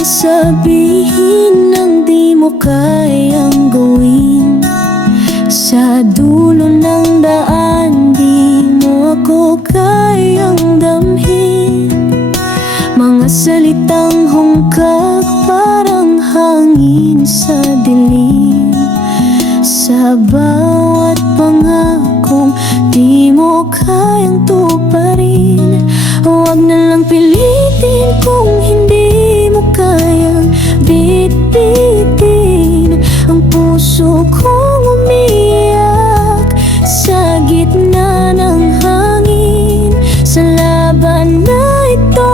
lang sabihin ng di mo kayang gawin. Sa dulo ng daan, di mo ako kayang damhin. Mga salitang hungkag parang hangin sa dilim. Sa bawat pangakong di mo kayang tuparin, huwag na lang pilitin kung hindi mo kayang bitbitin. Ang puso kong umiyak sa gitna ng hangin. Sa laban na ito,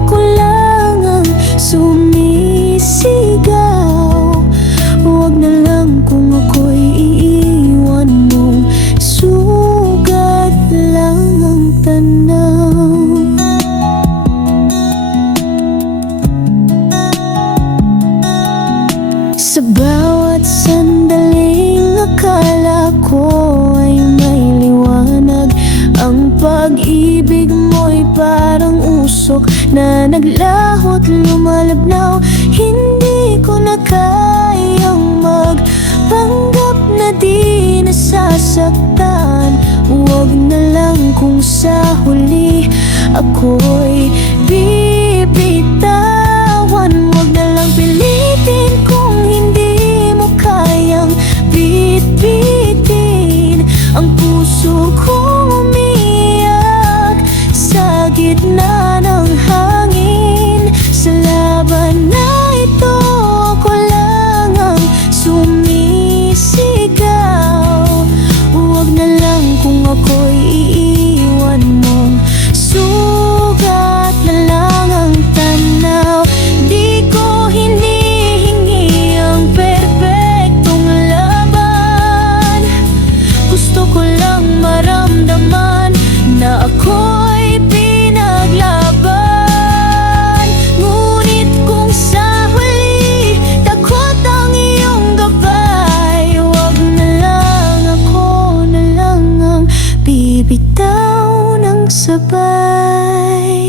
ako lang ang sumisigaw. Huwag na lang kung ako'y iiwan mong sugat lang ang tanaw. Sa bawat sandaling akala ko ay may liwanag, ang pag-ibig mo'y parang usok na naglahot, lumalabnaw. Hindi ko na kayang magpanggap na di nasasaktan. Huwag na lang kung sa huli ako'y bibitawan. Huwag na lang pilitin kung hindi mo kayang bitbitin. Ang puso kong umiyak sa gitna ng hangin. Sa laban na ito, ako lang ang sumisigaw. Huwag na lang kung ako'y iiwan mong sugat na lang ang tanaw. Di ko hinihingi ang perpektong laban. Gusto ko lang maramdaman na ako'y pinaglaban. Ngunit kung sa huli takot ang iyong gabay, huwag na lang, ako na lang ang bibitaw ng sabay.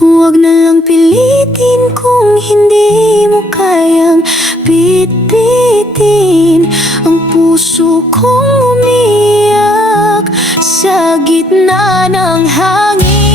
Huwag na lang pilitin kung hindi mo kayang bitbitin. Ang puso kong umiyak sa gitna ng hangin.